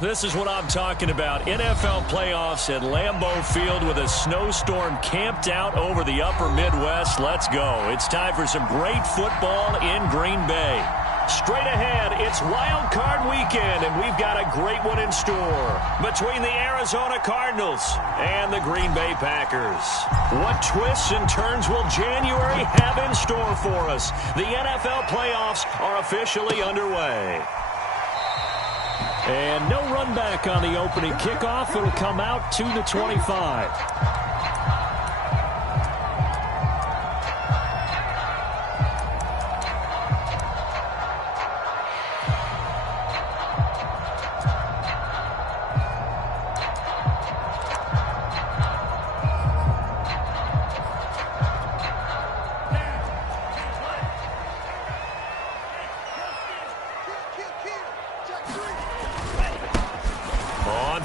This is what I'm talking about. NFL playoffs at Lambeau Field with a snowstorm camped out over the upper Midwest. Let's go. It's time for some great football in Green Bay. Straight ahead, it's Wild Card Weekend, and we've got a great one in store between the Arizona Cardinals and the Green Bay Packers. What twists and turns will January have in store for us? The NFL playoffs are officially underway. And no run back on the opening kickoff. It'll come out to the 25.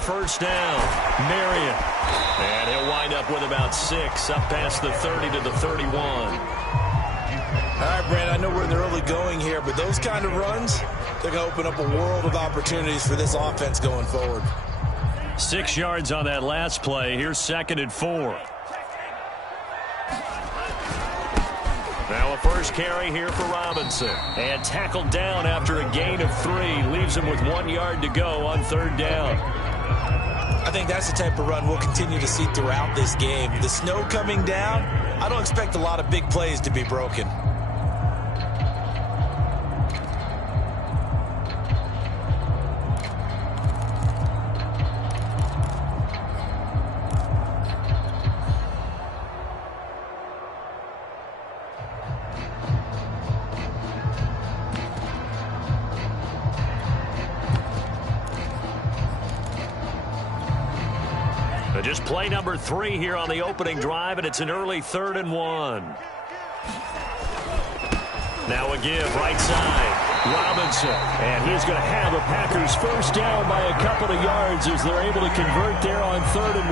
First down, Marion. And he'll wind up with about 6, up past the 30 to the 31. All right, Brandon, I know we're in the early going here, but those kind of runs, they're going to open up a world of opportunities for this offense going forward. 6 yards on that last play. Here's 2nd and 4. Now a first carry here for Robinson. And tackled down after a gain of 3. Leaves him with 1 yard to go on 3rd down. I think that's the type of run we'll continue to see throughout this game. The snow coming down, I don't expect a lot of big plays to be broken. Just play number 3 here on the opening drive, and it's an early 3rd and 1. Now a give right side. Robinson, and he's going to have a Packers first down by a couple of yards as they're able to convert there on 3rd and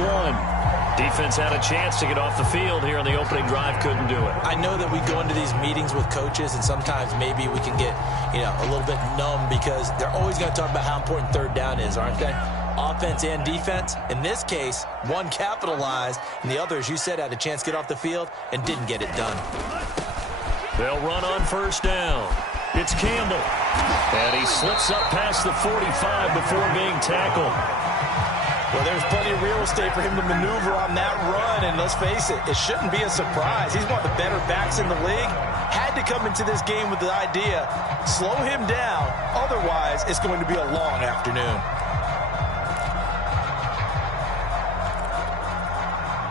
1. Defense had a chance to get off the field here on the opening drive, couldn't do it. I know that we go into these meetings with coaches, and sometimes maybe we can get, a little bit numb because they're always going to talk about how important 3rd down is, aren't they? Offense and defense. In this case, one capitalized, and the other, as you said, had a chance to get off the field and didn't get it done. They'll run on first down. It's Campbell. And he slips up past the 45 before being tackled. Well, there's plenty of real estate for him to maneuver on that run, and let's face it, it shouldn't be a surprise. He's one of the better backs in the league. Had to come into this game with the idea, slow him down, otherwise it's going to be a long afternoon.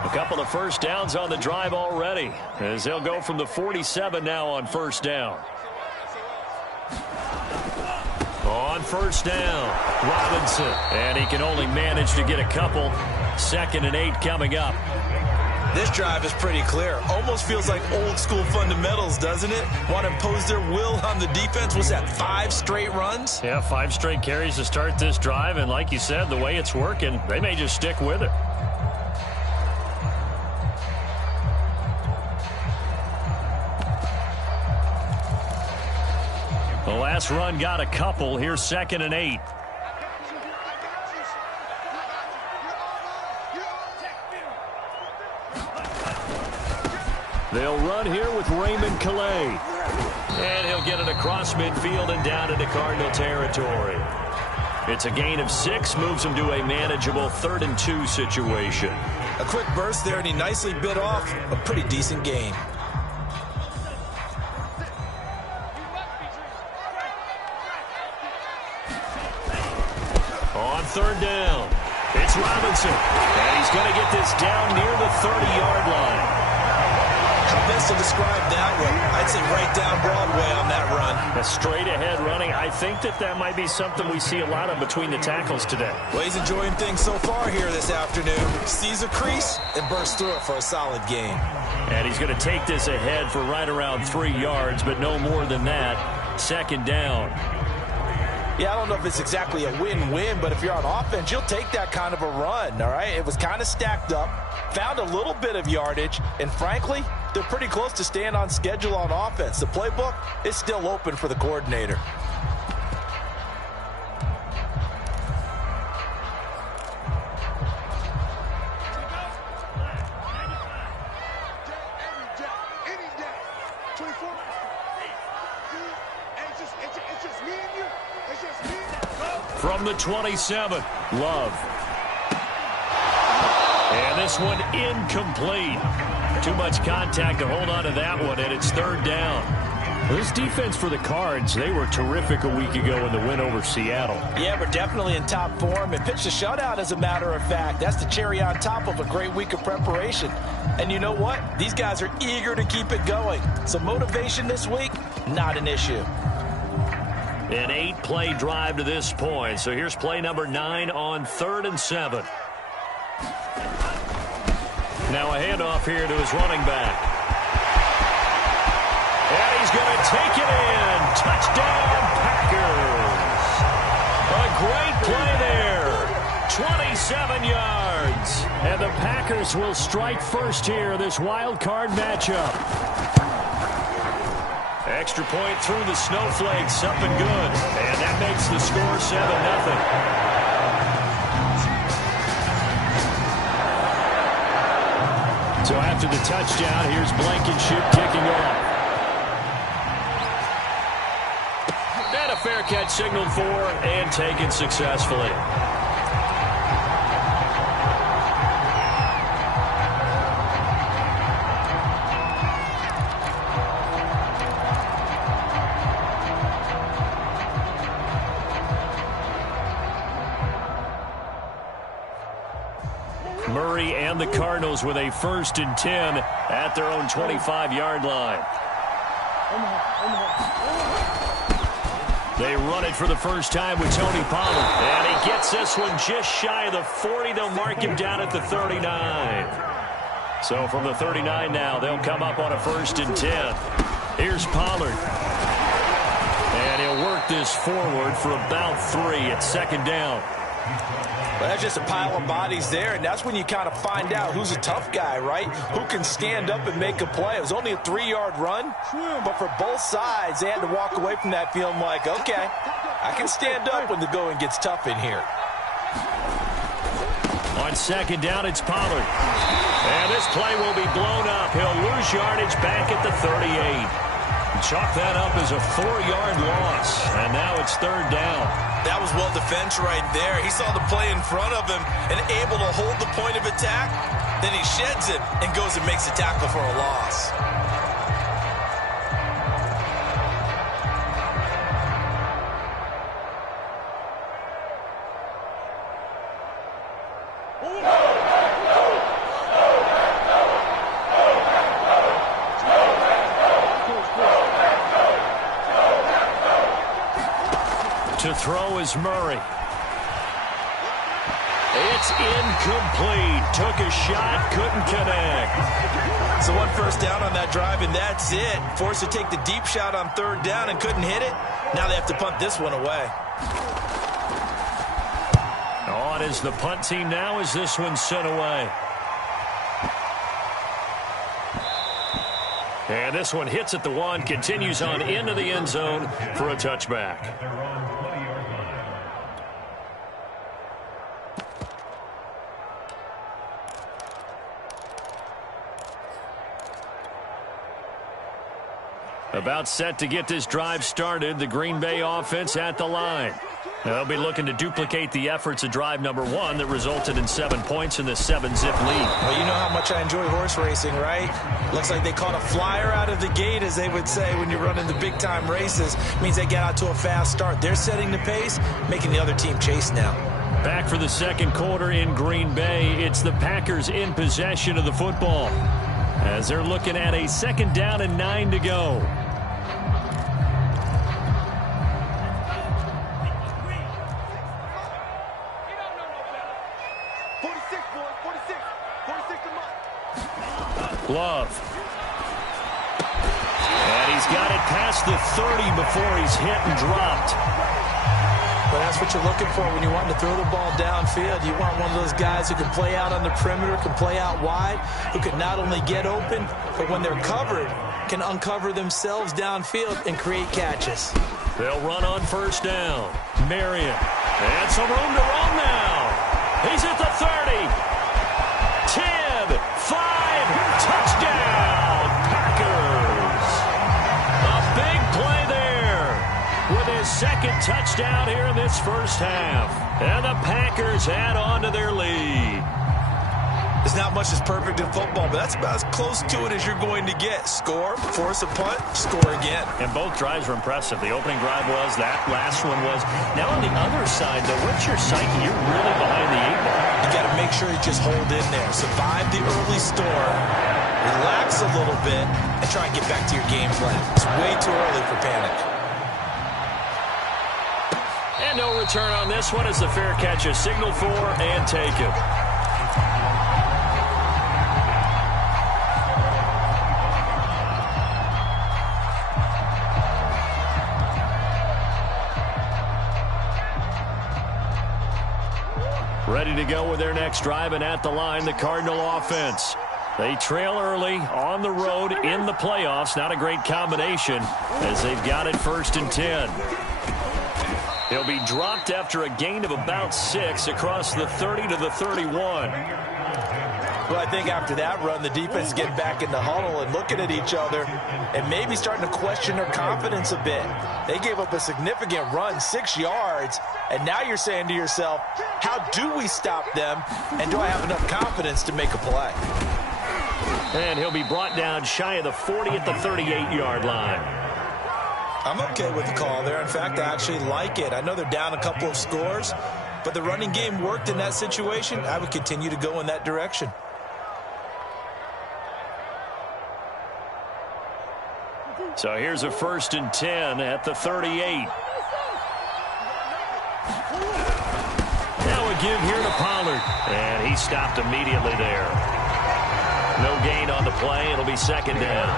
A couple of first downs on the drive already, as they'll go from the 47 now on first down. On first down, Robinson, and he can only manage to get a couple. 2nd and 8 coming up. This drive is pretty clear. Almost feels like old school fundamentals, doesn't it? Want to impose their will on the defense. What's that, 5 straight runs? Yeah, 5 straight carries to start this drive, and like you said, the way it's working, they may just stick with it. The last run got a couple. Here's 2nd and 8. They'll run here with Raymond Calais. And he'll get it across midfield and down into Cardinal territory. It's a gain of 6, moves him to a manageable 3rd and 2 situation. A quick burst there, and he nicely bit off a pretty decent gain. On 3rd down, it's Robinson, and he's going to get this down near the 30-yard line. How best to describe that one? I'd say right down Broadway on that run. A straight-ahead running. I think that might be something we see a lot of between the tackles today. Well, he's enjoying things so far here this afternoon. Sees a crease and bursts through it for a solid gain. And he's going to take this ahead for right around 3 yards, but no more than that. 2nd down. Yeah, I don't know if it's exactly a win-win, but if you're on offense, you'll take that kind of a run, all right? It was kind of stacked up, found a little bit of yardage, and frankly, they're pretty close to staying on schedule on offense. The playbook is still open for the coordinator. From the 27, Love. And this one incomplete. Too much contact to hold on to that one, and it's third down. Well, this defense for the Cards, they were terrific a week ago in the win over Seattle. Yeah, we're definitely in top form and pitched a shutout, as a matter of fact. That's the cherry on top of a great week of preparation. And you know what? These guys are eager to keep it going. So motivation this week, not an issue. An 8-play drive to this point. So here's play number 9 on 3rd and 7. Now a handoff here to his running back. And he's going to take it in. Touchdown, Packers. A great play there. 27 yards. And the Packers will strike first here, this wild card matchup. Extra point through the snowflakes. Something good. And that makes the score 7-0. So after the touchdown, here's Blankenship kicking off. And a fair catch signaled for and taken successfully. Murray and the Cardinals with a 1st and 10 at their own 25-yard line. They run it for the first time with Tony Pollard. And he gets this one just shy of the 40. They'll mark him down at the 39. So from the 39 now, they'll come up on a 1st and 10. Here's Pollard. And he'll work this forward for about 3 at 2nd down. Well, that's just a pile of bodies there, and that's when you kind of find out who's a tough guy, right? Who can stand up and make a play. It was only a 3-yard run, but for both sides, they had to walk away from that feeling like, okay, I can stand up when the going gets tough in here. On 2nd down, it's Pollard. And this play will be blown up. He'll lose yardage back at the 38. Chalk that up as a 4-yard loss, and now it's 3rd down. That was well defense right there. He saw the play in front of him and able to hold the point of attack. Then he sheds it and goes and makes a tackle for a loss. To throw is Murray. It's incomplete. Took a shot, couldn't connect. So 1 first down on that drive, and that's it. Forced to take the deep shot on 3rd down and couldn't hit it. Now they have to punt this one away. On is the punt team now as this one's sent away. And this one hits at the 1, continues on into the end zone for a touchback. About set to get this drive started, the Green Bay offense at the line. They'll be looking to duplicate the efforts of drive number 1 that resulted in 7 points in the 7-zip lead. Well, you know how much I enjoy horse racing, right? Looks like they caught a flyer out of the gate, as they would say when you're running the big-time races. It means they get out to a fast start. They're setting the pace, making the other team chase now. Back for the 2nd quarter in Green Bay. It's the Packers in possession of the football, as they're looking at a 2nd down and 9 to go. Love. And he's got it past the 30 before he's hit and dropped. But that's what you're looking for when you want to throw the ball downfield. You want one of those guys who can play out on the perimeter, can play out wide, who can not only get open, but when they're covered, can uncover themselves downfield and create catches. They'll run on 1st down. Marion. And some room to run now. He's at the 30. 10, 5, touchdown, Packers. A big play there with his 2nd touchdown here in this first half. And the Packers add on to their lead. There's not much that's perfect in football, but that's about as close to it as you're going to get. Score, force a punt, score again. And both drives were impressive. The opening drive was, that last one was. Now on the other side, though, what's your psyche? You're really behind the 8-ball. You got to make sure you just hold in there. Survive the early storm, relax a little bit, and try and get back to your game plan. It's way too early for panic. And no return on this one as the fair catch is signaled for and taken. Ready to go with their next drive, and at the line, the Cardinal offense. They trail early on the road in the playoffs. Not a great combination as they've got it 1st and 10. He'll be dropped after a gain of about 6 across the 30 to the 31. Well, I think after that run, the defense is getting back in the huddle and looking at each other and maybe starting to question their confidence a bit. They gave up a significant run, 6 yards, and now you're saying to yourself, how do we stop them, and do I have enough confidence to make a play? And he'll be brought down shy of the 40 at the 38-yard line. I'm okay with the call there. In fact, I actually like it. I know they're down a couple of scores, but the running game worked in that situation. I would continue to go in that direction. So here's a 1st and 10 at the 38. Now a give here to Pollard. And he stopped immediately there. No gain on the play. It'll be 2nd down.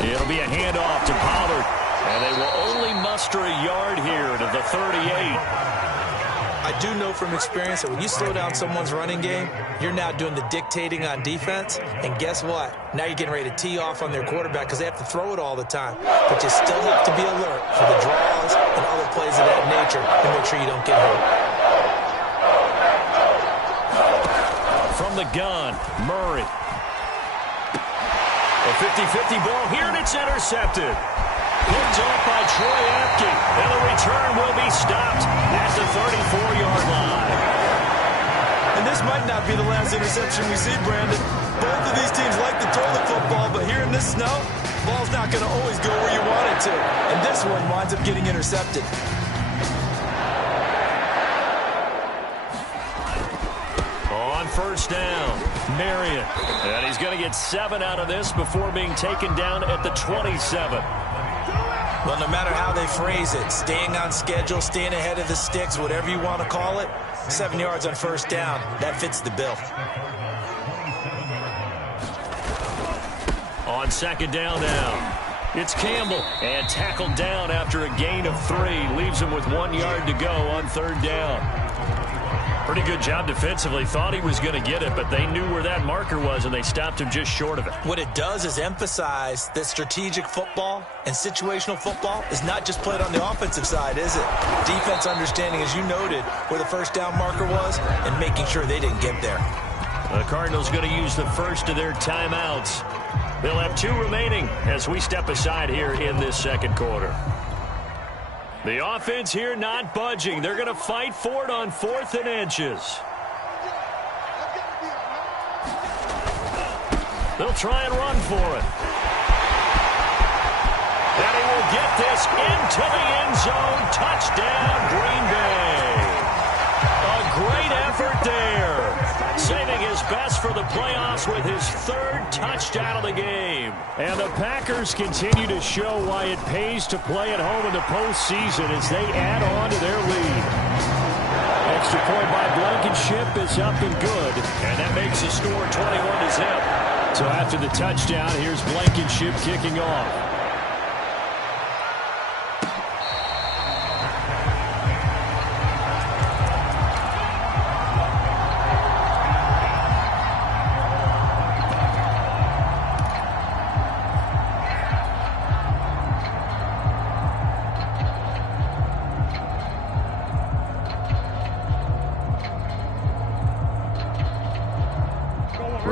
It'll be a handoff to Pollard. And they will only muster a yard here to the 38. I do know from experience that when you slow down someone's running game, you're now doing the dictating on defense. And guess what? Now you're getting ready to tee off on their quarterback because they have to throw it all the time. But you still have to be alert for the draws and other plays of that nature to make sure you don't get hurt. From the gun, Murray. A 50-50 ball here, and it's intercepted. Picked off by Troy Apke, and the return will be stopped at the 34-yard line. And this might not be the last interception we see, Brandon. Both of these teams like to throw the football, but here in this snow, ball's not going to always go where you want it to. And this one winds up getting intercepted. On 1st down, Marion. And he's going to get 7 out of this before being taken down at the 27. Well, no matter how they phrase it, staying on schedule, staying ahead of the sticks, whatever you want to call it, 7 yards on 1st down, that fits the bill. On 2nd down now, it's Campbell. And tackled down after a gain of 3. Leaves him with 1 yard to go on 3rd down. Pretty good job defensively. Thought he was going to get it, but they knew where that marker was, and they stopped him just short of it. What it does is emphasize that strategic football and situational football is not just played on the offensive side, is it? Defense understanding, as you noted, where the 1st down marker was and making sure they didn't get there. The Cardinals going to use the first of their timeouts. They'll have 2 remaining as we step aside here in this 2nd quarter. The offense here not budging. They're going to fight for it on 4th and inches. They'll try and run for it. And he will get this into the end zone. Touchdown, Green Bay. A great effort there. Saving his best for the playoffs with his 3rd touchdown of the game. And the Packers continue to show why it pays to play at home in the postseason as they add on to their lead. Extra point by Blankenship is up and good. And that makes the score 21-0. So after the touchdown, here's Blankenship kicking off.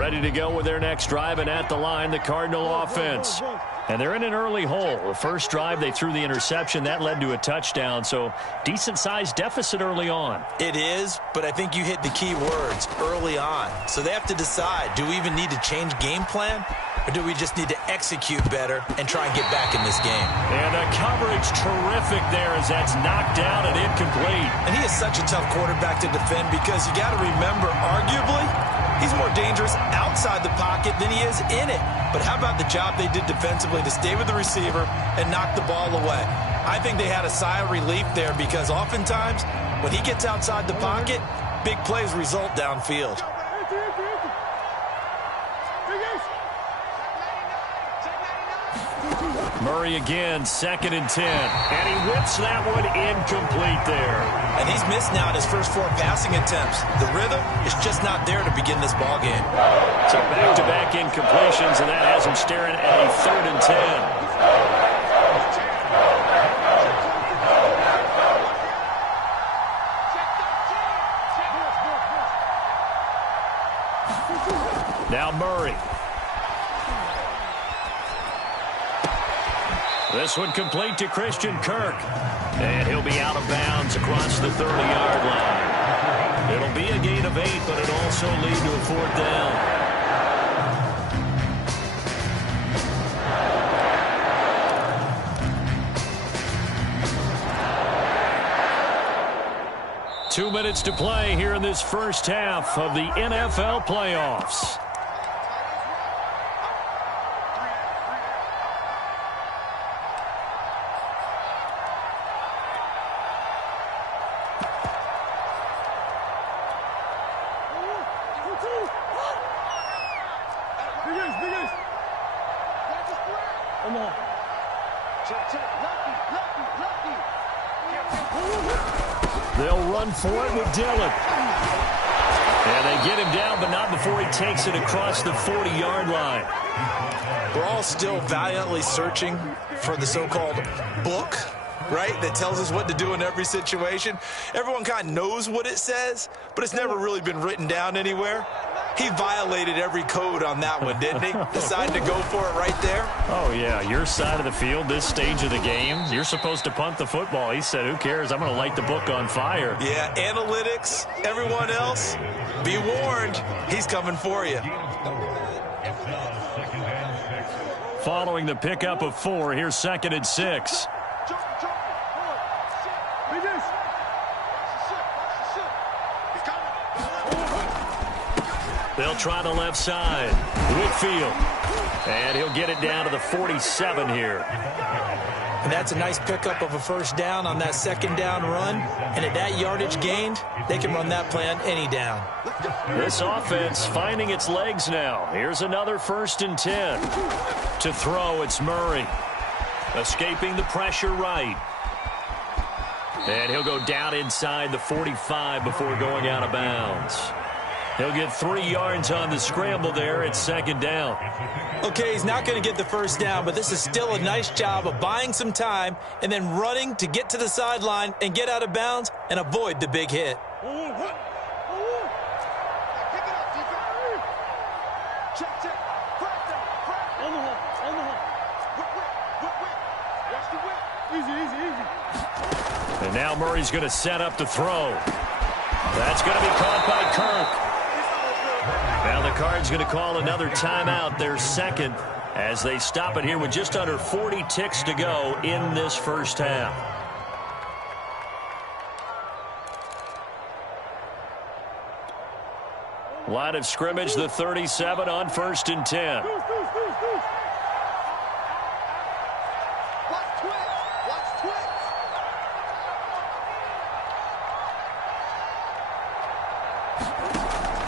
Ready to go with their next drive, and at the line, the Cardinal offense. And they're in an early hole. The first drive, they threw the interception. That led to a touchdown, so decent-sized deficit early on. It is, but I think you hit the key words, early on. So they have to decide, do we even need to change game plan, or do we just need to execute better and try and get back in this game? And the coverage terrific there as that's knocked down and incomplete. And he is such a tough quarterback to defend because you got to remember, arguably, he's more dangerous outside the pocket than he is in it. But how about the job they did defensively to stay with the receiver and knock the ball away? I think they had a sigh of relief there because oftentimes when he gets outside the pocket, big plays result downfield. Murray again, 2nd and 10. And he whips that one incomplete there. And he's missed now in his first 4 passing attempts. The rhythm is just not there to begin this ball game. So back-to-back incompletions, and that has him staring at a 3rd and 10. Now Murray. This one complete to Christian Kirk. And he'll be out of bounds across the 30-yard line. It'll be a gain of 8, but it'll also lead to a 4th down. Two minutes to play here in this first half of the NFL playoffs. They'll run for it with Dillon. And they get him down, but not before he takes it across the 40-yard line. We're all still valiantly searching for the so-called book, right, that tells us what to do in every situation. Everyone kind of knows what it says, but it's never really been written down anywhere. He violated every code on that one, didn't he? Decided to go for it right there. Oh, yeah, your side of the field, this stage of the game, you're supposed to punt the football. He said, who cares? I'm going to light the book on fire. Yeah, analytics, everyone else, be warned, he's coming for you. Following the pickup of 4, here's 2nd and 6. They'll try the left side. Whitfield. And he'll get it down to the 47 here. And that's a nice pickup of a first down on that 2nd down run. And at that yardage gained, they can run that play on any down. This offense finding its legs now. Here's another 1st and 10. To throw, it's Murray. Escaping the pressure right. And he'll go down inside the 45 before going out of bounds. He'll get 3 yards on the scramble there at 2nd down. Okay, he's not going to get the first down, but this is still a nice job of buying some time and then running to get to the sideline and get out of bounds and avoid the big hit. And now Murray's going to set up to throw. That's going to be caught by Kirk. Now the Cards going to call another timeout, their 2nd, as they stop it here with just under 40 ticks to go in this first half. Line of scrimmage, the 37 on 1st and 10.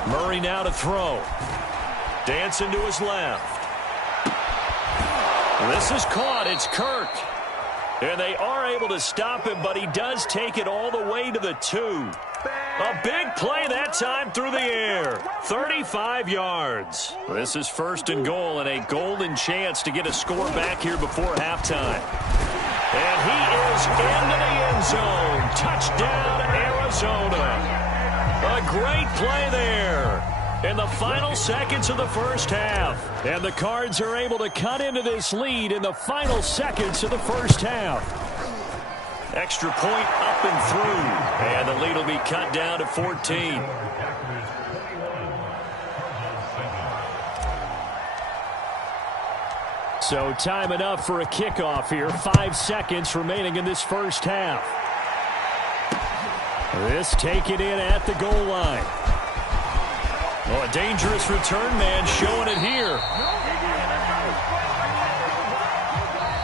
Murray now to throw. Dancing to his left. This is caught. It's Kirk. And they are able to stop him, but he does take it all the way to the 2. A big play that time through the air. 35 yards. This is 1st and goal and a golden chance to get a score back here before halftime. And he is into the end zone. Touchdown, Arizona. A great play there. in the final seconds of the first half. And the Cards are able to cut into this lead in the final seconds of the first half. Extra point up and through. And the lead will be cut down to 14. So time enough for a kickoff here. 5 seconds remaining in this first half. This taken in at the goal line. Oh, a dangerous return man showing it here.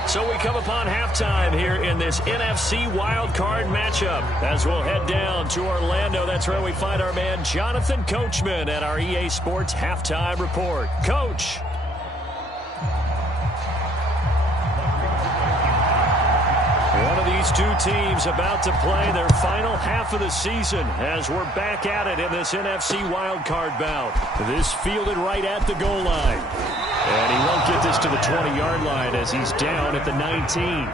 So we come upon halftime here in this NFC wildcard matchup. As we'll head down to Orlando, that's where we find our man Jonathan Coachman at our EA Sports Halftime Report. Coach. One of these two teams about to play their final half of the season as we're back at it in this NFC wildcard bout. This fielded right at the goal line. And he won't get this to the 20-yard line as he's down at the 19.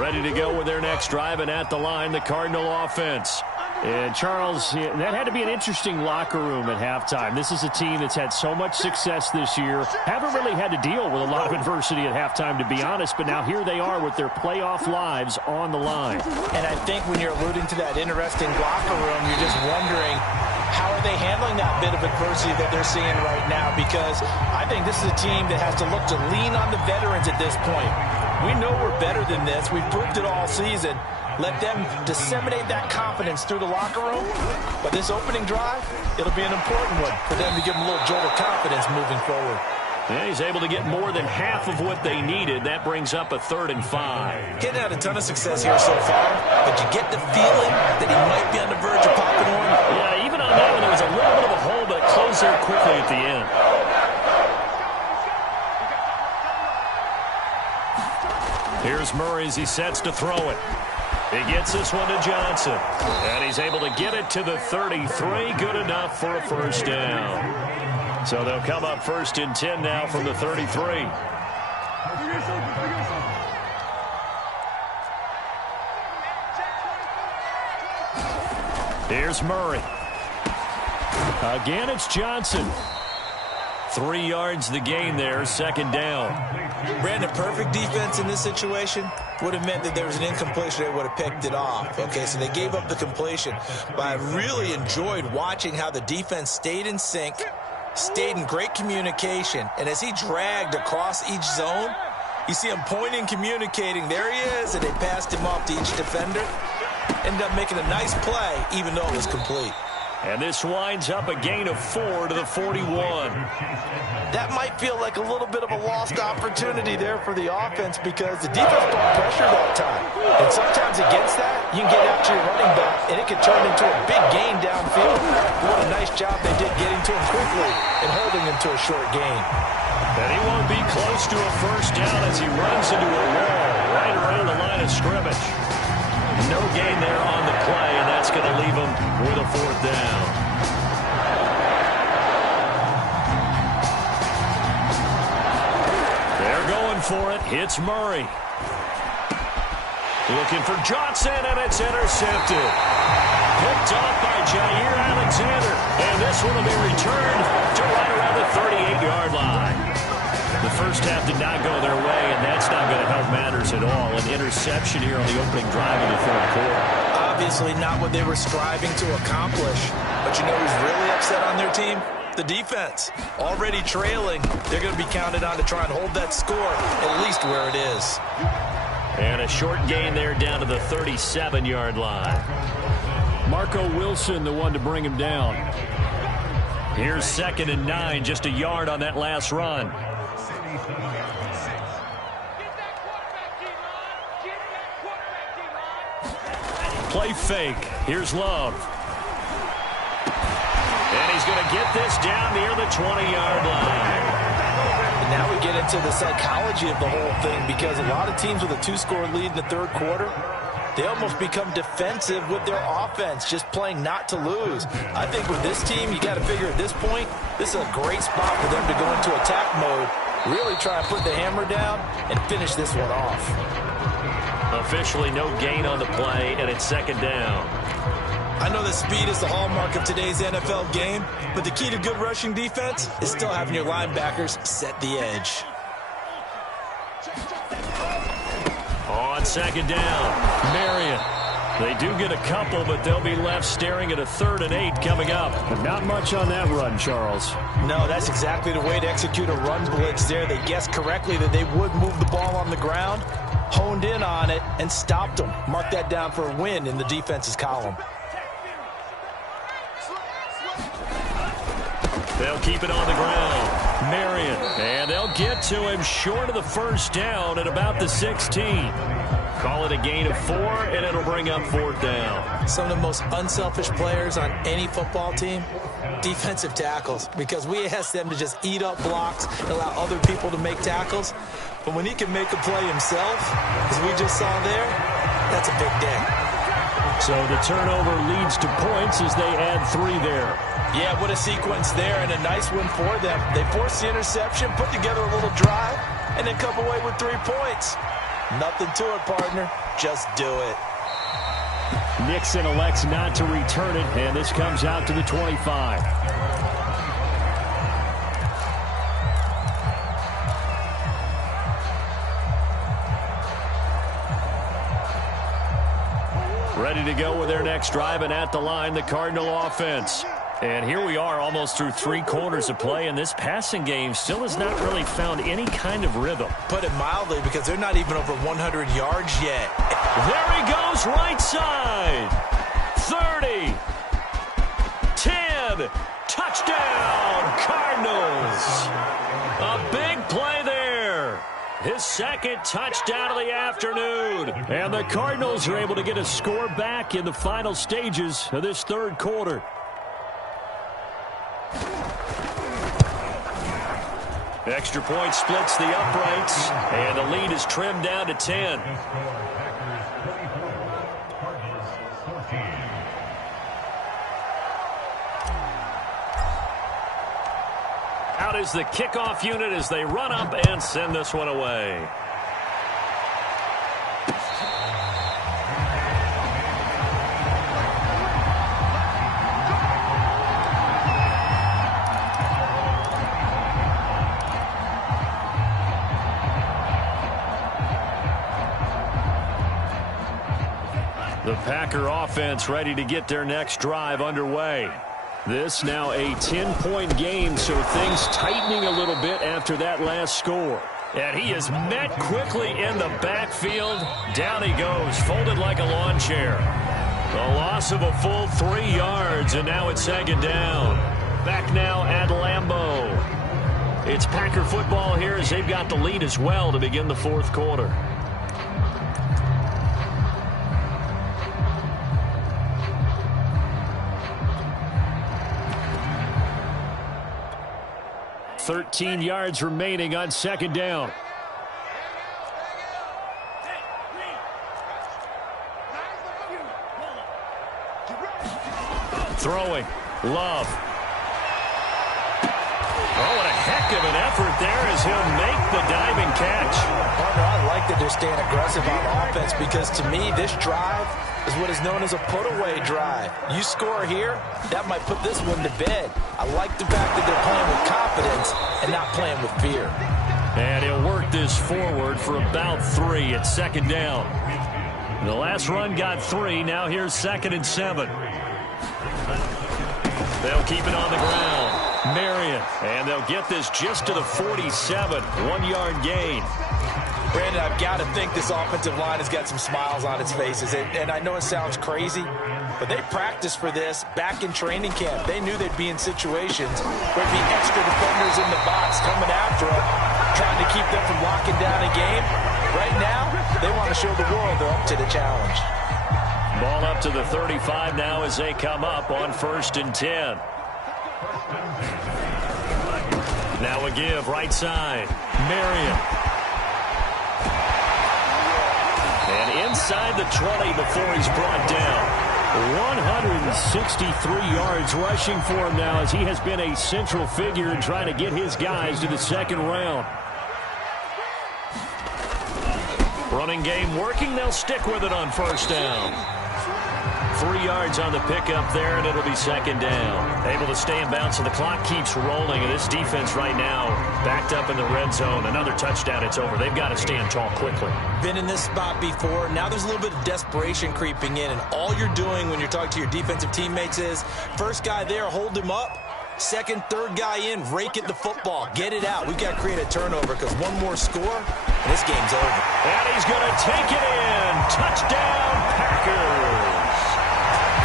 Ready to go with their next drive, and at the line, the Cardinal offense. And, Charles, that had to be an interesting locker room at halftime. This is a team that's had so much success this year. Haven't really had to deal with a lot of adversity at halftime, to be honest. But now here they are with their playoff lives on the line. And I think when you're alluding to that interesting locker room, you're just wondering, how are they handling that bit of adversity that they're seeing right now? Because I think this is a team that has to look to lean on the veterans at this point. We know we're better than this. We've proved it all season. Let them disseminate that confidence through the locker room. But this opening drive, it'll be an important one for them to give them a little jolt of confidence moving forward. Yeah, he's able to get more than half of what they needed. That brings up a 3rd and 5. Getting had a ton of success here so far, but you get the feeling that he might be on the verge of popping on. Yeah, even on that one, there was a little bit of a hole, but it closed there quickly at the end. Here's Murray as he sets to throw it. He gets this one to Johnson. And he's able to get it to the 33. Good enough for a first down. So they'll come up 1st and 10 now from the 33. Here's Murray. Again, it's Johnson. 3 yards the gain there, 2nd down. Brandon, perfect defense in this situation would have meant that there was an incompletion. They would have picked it off. Okay, so they gave up the completion. But I really enjoyed watching how the defense stayed in sync, stayed in great communication. And as he dragged across each zone, you see him pointing, communicating. There he is, and they passed him off to each defender. Ended up making a nice play, even though it was complete. And this winds up a gain of 4 to the 41. That might feel like a little bit of a lost opportunity there for the offense because the defense brought pressure that time. And sometimes against that, you can get out to your running back, and it can turn into a big gain downfield. What a nice job they did getting to him quickly and holding him to a short gain. And he won't be close to a first down as he runs into a wall right around the line of scrimmage. No gain there on the play, and that's going to leave him with a 4th down. They're going for it. It's Murray. Looking for Johnson, and it's intercepted. Picked off by Jair Alexander, and this one will be returned to right around the 38-yard line. The first half did not go their way, and that's not going to help matters at all. An interception here on the opening drive of the 3rd quarter. Obviously not what they were striving to accomplish. But you know who's really upset on their team? The defense. Already trailing. They're going to be counted on to try and hold that score at least where it is. And a short gain there down to the 37-yard line. Marco Wilson, the one to bring him down. Here's 2nd and 9, just a yard on that last run. Play fake. Here's Love. And he's going to get this down near the 20-yard line. And now we get into the psychology of the whole thing because a lot of teams with a 2-score lead in the 3rd quarter, they almost become defensive with their offense, just playing not to lose. I think with this team, you got to figure at this point, this is a great spot for them to go into attack mode, really try and put the hammer down and finish this one off. Officially no gain on the play, and it's second down. I know that speed is the hallmark of today's NFL game, but the key to good rushing defense is still having your linebackers set the edge. On second down, Marion. They do get a couple, but they'll be left staring at a 3rd and 8 coming up. Not much on that run, Charles. No, that's exactly the way to execute a run blitz there. They guessed correctly that they would move the ball on the ground, honed in on it, and stopped them. Mark that down for a win in the defense's column. They'll keep it on the ground. Marion, and they'll get to him short of the first down at about the 16. Call it a gain of 4, and it'll bring up 4th down. Some of the most unselfish players on any football team, defensive tackles, because we ask them to just eat up blocks and allow other people to make tackles. But when he can make a play himself, as we just saw there, that's a big day. So the turnover leads to points as they add 3 there. Yeah, what a sequence there, and a nice one for them. They forced the interception, put together a little drive, and then come away with 3 points. Nothing to it, partner. Just do it. Nixon elects not to return it, and this comes out to the 25. Ready to go with their next drive, and at the line, the Cardinal offense. And here we are almost through 3 quarters of play, and this passing game still has not really found any kind of rhythm. Put it mildly, because they're not even over 100 yards yet. There he goes, right side. 30. 10. Touchdown, Cardinals. A big play there. His 2nd touchdown of the afternoon. And the Cardinals are able to get a score back in the final stages of this 3rd quarter. Extra point splits the uprights, and the lead is trimmed down to 10. Out is the kickoff unit as they run up and send this one away. The Packer offense ready to get their next drive underway. This now a 10-point game, so things tightening a little bit after that last score. And he is met quickly in the backfield. Down he goes, folded like a lawn chair. A loss of a full 3 yards, and now it's 2nd down. Back now at Lambeau. It's Packer football here as they've got the lead as well to begin the 4th quarter. .13 yards remaining on 2nd down. Throwing. Love. Oh, what a heck of an effort there as he'll make the diving catch. Partner, I like that they're staying aggressive on offense, because to me, this drive is what is known as a put-away drive. You score here, that might put this one to bed. I like the fact that they're playing with confidence and not playing with fear. And he'll work this forward for about 3 at 2nd down. The last run got 3. Now here's 2nd and 7. They'll keep it on the ground. Marion. And they'll get this just to the 47. 1-yard gain. Brandon, I've got to think this offensive line has got some smiles on its faces. And I know it sounds crazy, but they practiced for this back in training camp. They knew they'd be in situations where there'd be extra defenders in the box coming after them, trying to keep them from locking down a game. Right now, they want to show the world they're up to the challenge. Ball up to the 35 now as they come up on 1st and 10. Now a give right side. Marion. And inside the 20 before he's brought down. 163 yards rushing for him now as he has been a central figure in trying to get his guys to the 2nd round. Running game working. They'll stick with it on first down. 3 yards on the pickup there, and it'll be second down. Able to stay in bounds, so the clock keeps rolling. And this defense right now backed up in the red zone. Another touchdown, it's over. They've got to stand tall quickly. Been in this spot before. Now there's a little bit of desperation creeping in, and all you're doing when you're talking to your defensive teammates is first guy there, hold him up. Second, third guy in, rake at the football. Get it out. We've got to create a turnover because one more score, and this game's over. And he's going to take it in. Touchdown, Packers.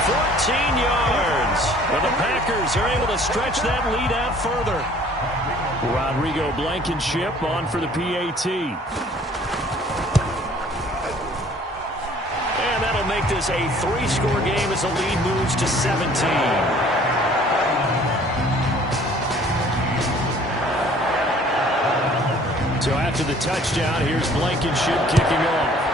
14 yards. But the Packers are able to stretch that lead out further. Rodrigo Blankenship on for the PAT. And that'll make this a 3-score game as the lead moves to 17. So after the touchdown, here's Blankenship kicking off.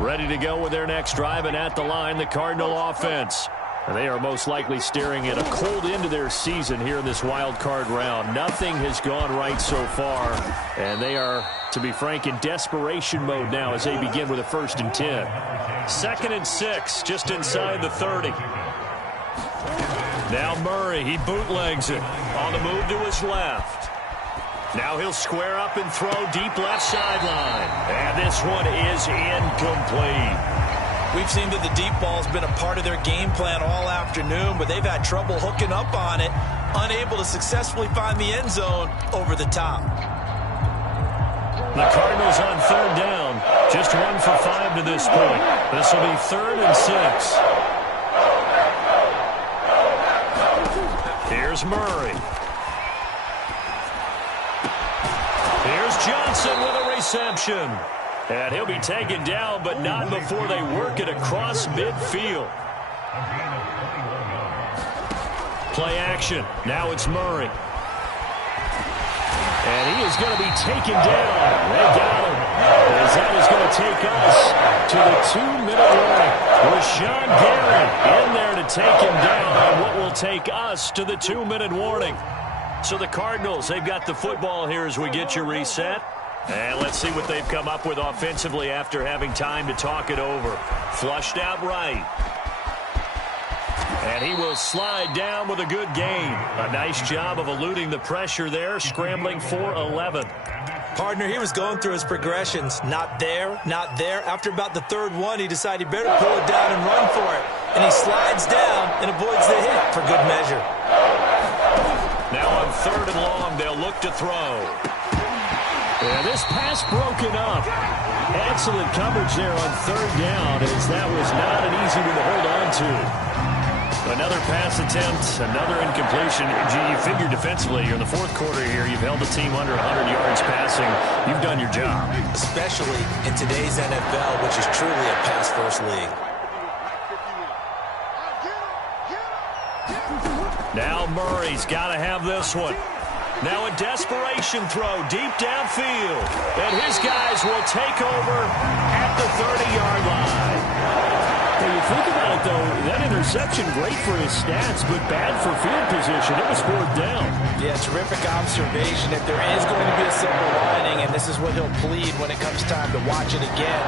Ready to go with their next drive, and at the line, the Cardinal offense. And they are most likely staring at a cold end to their season here in this wild card round. Nothing has gone right so far, and they are, to be frank, in desperation mode now as they begin with a 1st and 10. 2nd and 6, just inside the 30. Now Murray, he bootlegs it on the move to his left. Now he'll square up and throw deep left sideline. And this one is incomplete. We've seen that the deep ball's been a part of their game plan all afternoon, but they've had trouble hooking up on it, unable to successfully find the end zone over the top. The Cardinals on 3rd down, just 1 for 5 to this point. This will be 3rd and 6. Here's Murray. Here's Johnson with a reception. And he'll be taken down, but not before they work it across midfield. Play action. Now it's Murray. And he is going to be taken down. They got him. As that is going to take us to the 2-minute warning. Rashawn Gary in there to take him down. And what will take us to the 2-minute warning. So the Cardinals, they've got the football here as we get you reset. And let's see what they've come up with offensively after having time to talk it over. Flushed out right. And he will slide down with a good gain. A nice job of eluding the pressure there, scrambling for 11. Partner, he was going through his progressions. Not there, not there. After about the 3rd one, he decided he better pull it down and run for it. And he slides down and avoids the hit for good measure. Now on 3rd and long, they'll look to throw. And this pass broken up. Excellent coverage there on 3rd down, as that was not an easy one to hold on to. Another pass attempt, another incompletion. You figure defensively, you're in the 4th quarter here. You've held the team under 100 yards passing. You've done your job. Especially in today's NFL, which is truly a pass-first league. Now Murray's got to have this one. Now a desperation throw deep downfield. And his guys will take over at the 30-yard line. When you think about it, though, that interception, great for his stats, but bad for field position. It was 4th down. Yeah, terrific observation. If there is going to be a silver lining, and this is what he'll plead when it comes time to watch it again,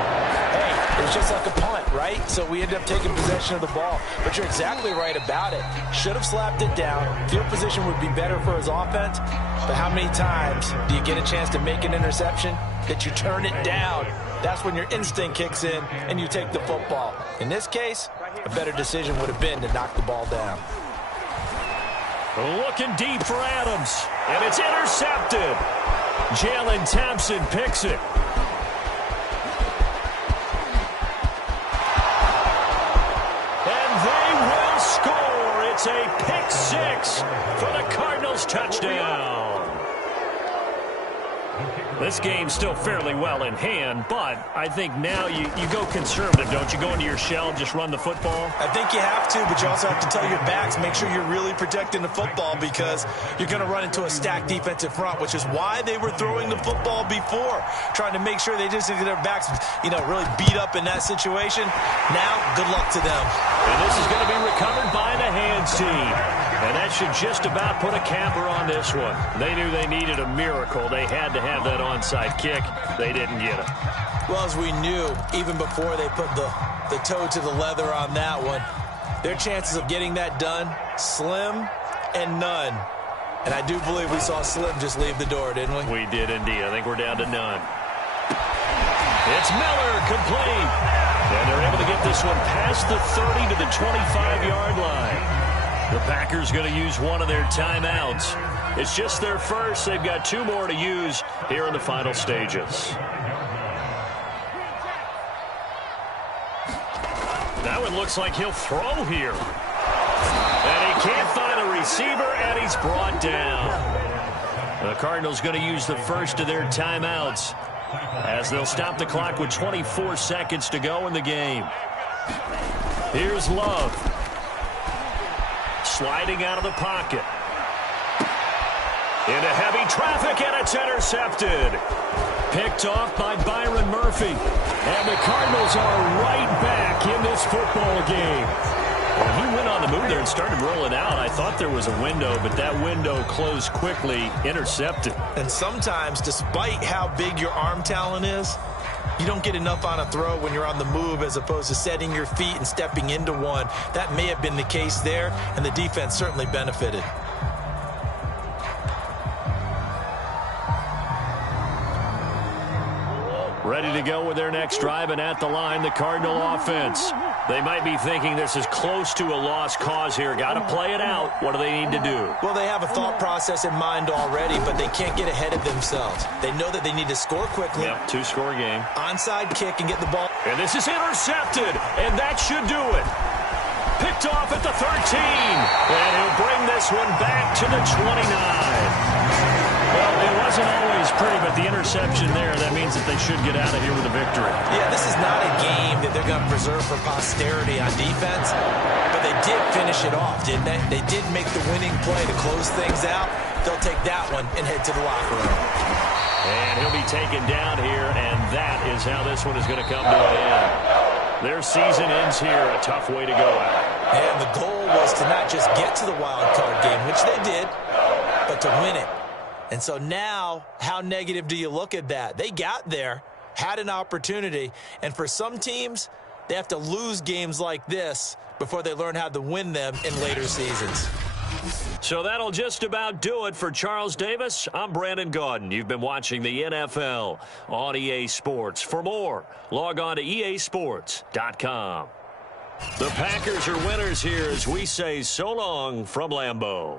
hey, it's just like a punt, right? So we end up taking possession of the ball. But you're exactly right about it. Should have slapped it down. Field position would be better for his offense. But how many times do you get a chance to make an interception that you turn it down? That's when your instinct kicks in and you take the football. In this case, a better decision would have been to knock the ball down. Looking deep for Adams. And it's intercepted. Jalen Thompson picks it. It's a pick 6 for the Cardinals touchdown. This game's still fairly well in hand, but I think now you go conservative, don't you? Go into your shell, just run the football? I think you have to, but you also have to tell your backs, make sure you're really protecting the football because you're going to run into a stacked defensive front, which is why they were throwing the football before, trying to make sure they just get their backs, really beat up in that situation. Now, good luck to them. And this is going to be recovered by the hands team. And that should just about put a capper on this one. They knew they needed a miracle. They had to have that onside kick. They didn't get it. Well, as we knew, even before they put the toe to the leather on that one, their chances of getting that done, slim and none. And I do believe we saw Slim just leave the door, didn't we? We did indeed. I think we're down to none. It's Miller, complete. And they're able to get this one past the 30 to the 25-yard line. The Packers going to use one of their timeouts. It's just their first. They've got 2 more to use here in the final stages. That one looks like he'll throw here. And he can't find a receiver, and he's brought down. The Cardinals going to use the first of their timeouts as they'll stop the clock with 24 seconds to go in the game. Here's Love. Sliding out of the pocket. Into heavy traffic, and it's intercepted. Picked off by Byron Murphy. And the Cardinals are right back in this football game. Well, he went on the move there and started rolling out. I thought there was a window, but that window closed quickly, intercepted. And sometimes, despite how big your arm talent is, you don't get enough on a throw when you're on the move as opposed to setting your feet and stepping into one. That may have been the case there, and the defense certainly benefited. Ready to go with their next drive, and at the line, the Cardinal offense. They might be thinking this is close to a lost cause here. Got to play it out. What do they need to do? Well, they have a thought process in mind already, but they can't get ahead of themselves. They know that they need to score quickly. Yep, 2-score game. Onside kick and get the ball. And this is intercepted, and that should do it. Picked off at the 13, and he'll bring this one back to the 29. Well, it wasn't always pretty, but the interception there, that means that they should get out of here with a victory. Yeah, this is not a game that they're going to preserve for posterity on defense, but they did finish it off, didn't they? They did make the winning play to close things out. They'll take that one and head to the locker room. And he'll be taken down here, and that is how this one is going to come to an end. Their season ends here, a tough way to go out. And the goal was to not just get to the wild card game, which they did, but to win it. And so now, how negative do you look at that? They got there, had an opportunity, and for some teams, they have to lose games like this before they learn how to win them in later seasons. So that'll just about do it for Charles Davis. I'm Brandon Gaudin. You've been watching the NFL on EA Sports. For more, log on to easports.com. The Packers are winners here as we say so long from Lambeau.